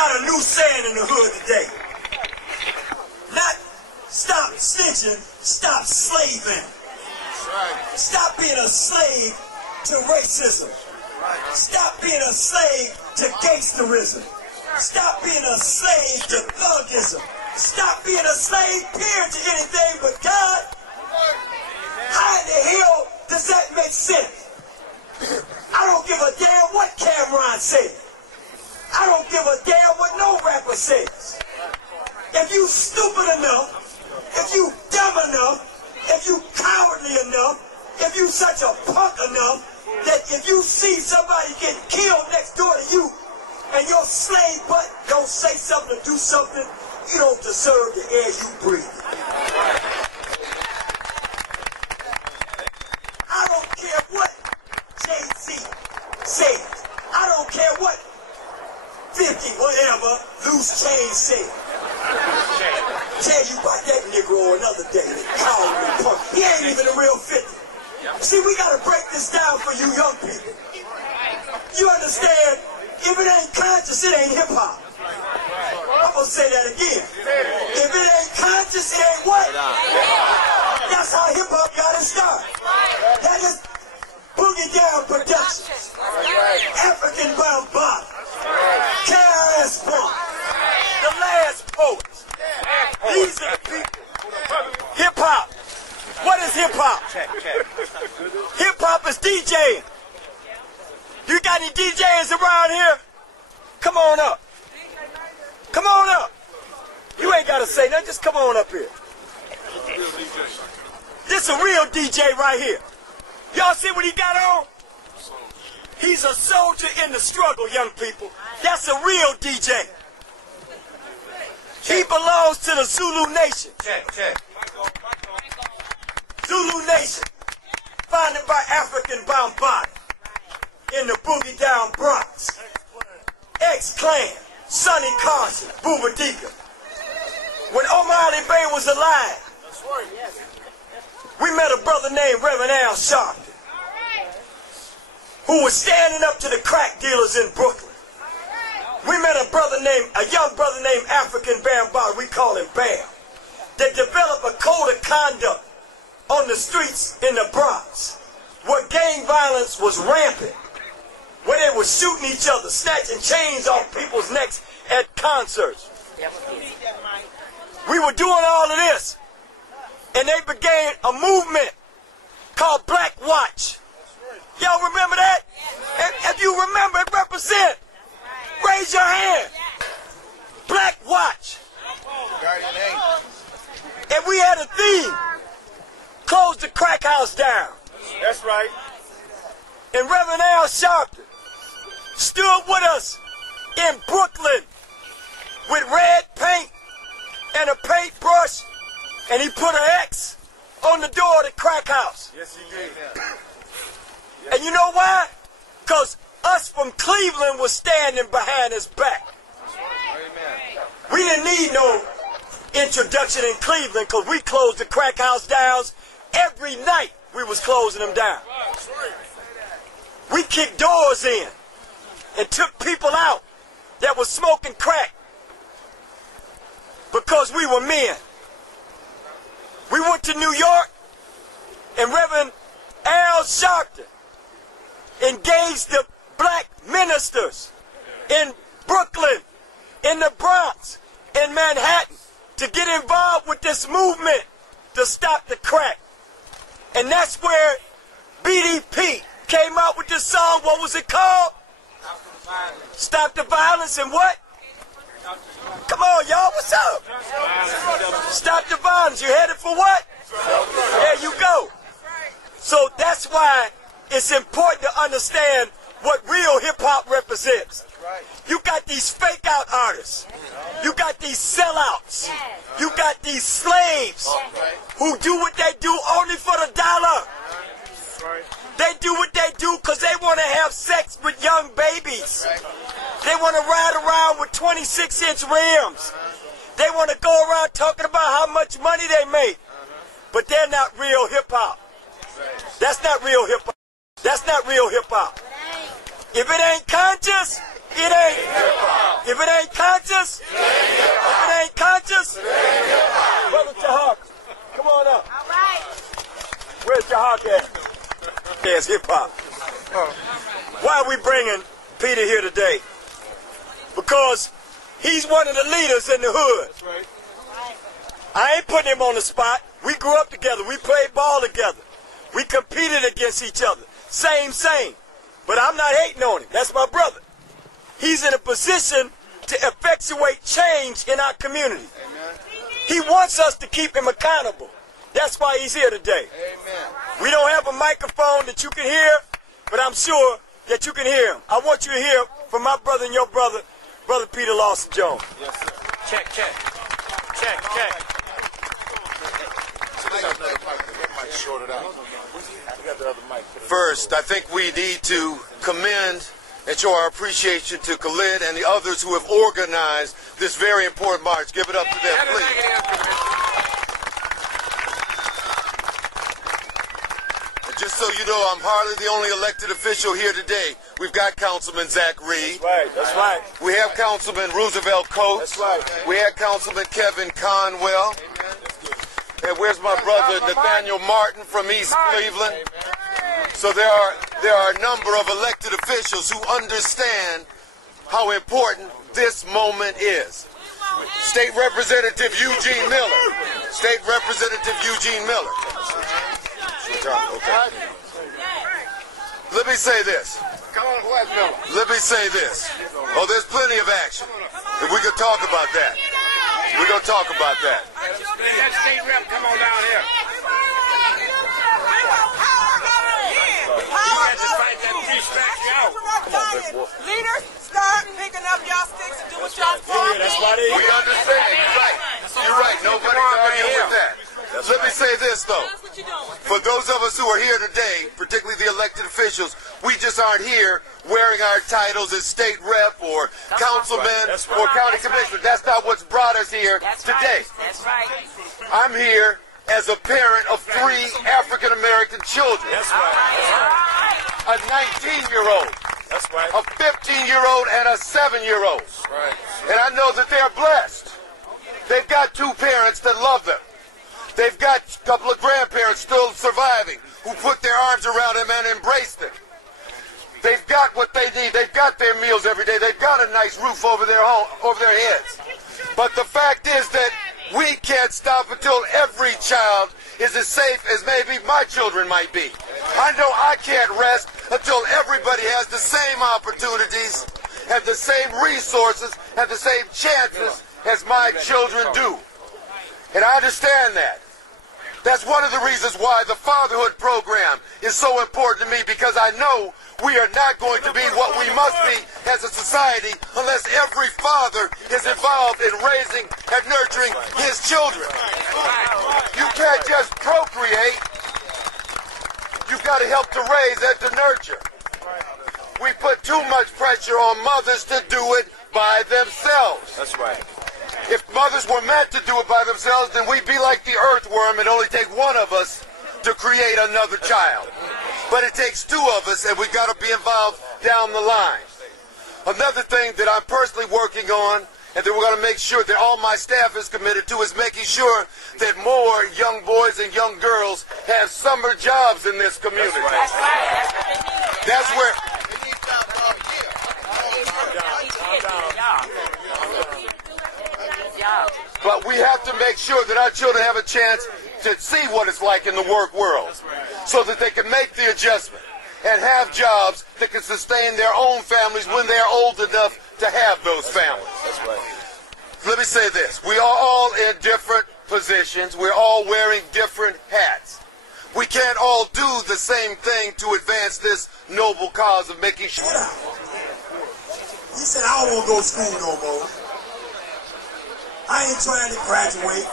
got a new saying in the hood today. Not stop snitching, stop slaving. Stop being a slave to racism. Stop being a slave to gangsterism. Stop being a slave to thuggism. Stop being a slave, period, to anything but God. How in the hell does that make sense? I don't give a damn what Cameron said. I don't give a damn what no rapper says. If you stupid enough, if you dumb enough, if you cowardly enough, if you such a punk enough, that if you see somebody getting killed next door to you, and your slave butt don't say something or do something, you don't deserve the air you breathe. I don't care what Jay-Z says. I don't care what 50, whatever, Loose Change said. Tell you about that Negro another day. They call me punk. He ain't even a real 50. See, we gotta break this down for you young people. You understand? If it ain't conscious, it ain't hip-hop. I'm gonna say that again. If it ain't conscious, it ain't what? That's how hip-hop got to start. That is Boogie Down Productions. African Bound Body. KRS One. The Last Poets. These are the people. Hip-hop. What is hip-hop? Hip-hop is DJing. You got any DJs around here? Come on up. Come on up. You ain't got to say nothing. Just come on up here. This a real DJ right here. Y'all see what he got on? He's a soldier in the struggle, young people. That's a real DJ. He belongs to the Zulu Nation. Zulu Nation. Founded by African Bound Body. In the Boogie Down Bronx. X-Clan, Sonny Carson, Booba Deacon. When Omar Ali Bey was alive, we met a brother named Reverend Al Sharpton, who was standing up to the crack dealers in Brooklyn. We met a young brother named African Bambaataa, we call him Bam, that developed a code of conduct on the streets in the Bronx, where gang violence was rampant, where they were shooting each other, snatching chains off people's necks at concerts. We were doing all of this, and they began a movement called Black Watch. Y'all remember that? If you remember it, represent. Raise your hand. Black Watch. And we had a theme. Close the crack house down. That's right. And Reverend Al Sharpton stood with us in Brooklyn with red paint and a paintbrush, and he put an X on the door of the crack house. Yes, he did. And you know why? Because us from Cleveland was standing behind his back. We didn't need no introduction in Cleveland, because we closed the crack house down every night. We was closing them down. We kicked doors in and took people out that was smoking crack because we were men. We went to New York, and Reverend Al Sharpton engaged the black ministers in Brooklyn, in the Bronx, in Manhattan, to get involved with this movement to stop the crack. And that's where BDP came out with this song. What was it called? Stop the violence. And what? Come on, y'all. What's up? Stop the violence. You headed for what? There you go. So that's why it's important to understand what real hip-hop represents. You got these fake-out artists. You got these sellouts. You got these slaves who do what they do only for the dollar. They do what they do because they want to have sex with young babies. They want to ride around with 26-inch rims. They want to go around talking about how much money they make. But they're not real hip-hop. That's not real hip-hop. That's not real hip-hop. If it ain't conscious, it ain't hip-hop. If it ain't conscious, Brother Jahak, come on up. All right. Where's Jahak at? There's hip-hop. Why are we bringing Peter here today? Because he's one of the leaders in the hood. That's right. I ain't putting him on the spot. We grew up together. We played ball together. We competed against each other. Same. But I'm not hating on him. That's my brother. He's in a position to effectuate change in our community. Amen. He wants us to keep him accountable. That's why he's here today. Amen. We don't have a microphone that you can hear, but I'm sure that you can hear him. I want you to hear from my brother and your brother, Brother Peter Lawson Jones. Yes, sir. Check. First, I think we need to commend and show our appreciation to Khalid and the others who have organized this very important march. Give it up to them, please. And just so you know, I'm hardly the only elected official here today. We've got Councilman Zach Reed. That's right. We have Councilman Roosevelt Coates. That's right. We have Councilman Kevin Conwell. And where's my brother Nathaniel Martin from East Cleveland? So there are a number of elected officials who understand how important this moment is. State Representative Eugene Miller. State Representative Eugene Miller. Okay. Let me say this. Let me say this. Oh, there's plenty of action. If we could talk about that. We're going to talk about that. That state rep, come on down here. Leaders, start picking up y'all sticks and do what y'all supposed to do. That's why they We understand. You're right. Nobody's arguing with that. Let me say this, though. For those of us who are here today, particularly the elected officials, we just aren't here wearing our titles as state rep or councilman or county commissioner. That's not what's brought us here today. That's right. I'm here as a parent of 3 African-American children. That's right. A 19-year-old. That's right. A 15-year-old and a 7-year-old. Right. And I know that they're blessed. They've got 2 parents that love them. They've got a couple of grandparents still surviving who put their arms around them and embrace them. They've got what they need. They've got their meals every day. They've got a nice roof over their home, over their heads. But the fact is that we can't stop until every child is as safe as maybe my children might be. I know I can't rest until everybody has the same opportunities, have the same resources, have the same chances as my children do. And I understand that. That's one of the reasons why the fatherhood program is so important to me, because I know we are not going to be what we must be as a society unless every father is involved in raising and nurturing his children. You can't just procreate. You've got to help to raise and to nurture. We put too much pressure on mothers to do it by themselves. That's right. If mothers were meant to do it by themselves, then we'd be like the earthworm and only take one of us to create another child. But it takes 2 of us, and we've got to be involved down the line. Another thing that I'm personally working on, and that we're going to make sure that all my staff is committed to, is making sure that more young boys and young girls have summer jobs in this community. That's where... But we have to make sure that our children have a chance to see what it's like in the work world, so that they can make the adjustment and have jobs that can sustain their own families when they're old enough to have those families. That's right. Let me say this. We are all in different positions. We're all wearing different hats. We can't all do the same thing to advance this noble cause of making sure. He said, I don't want to go to school no more. I ain't trying to graduate.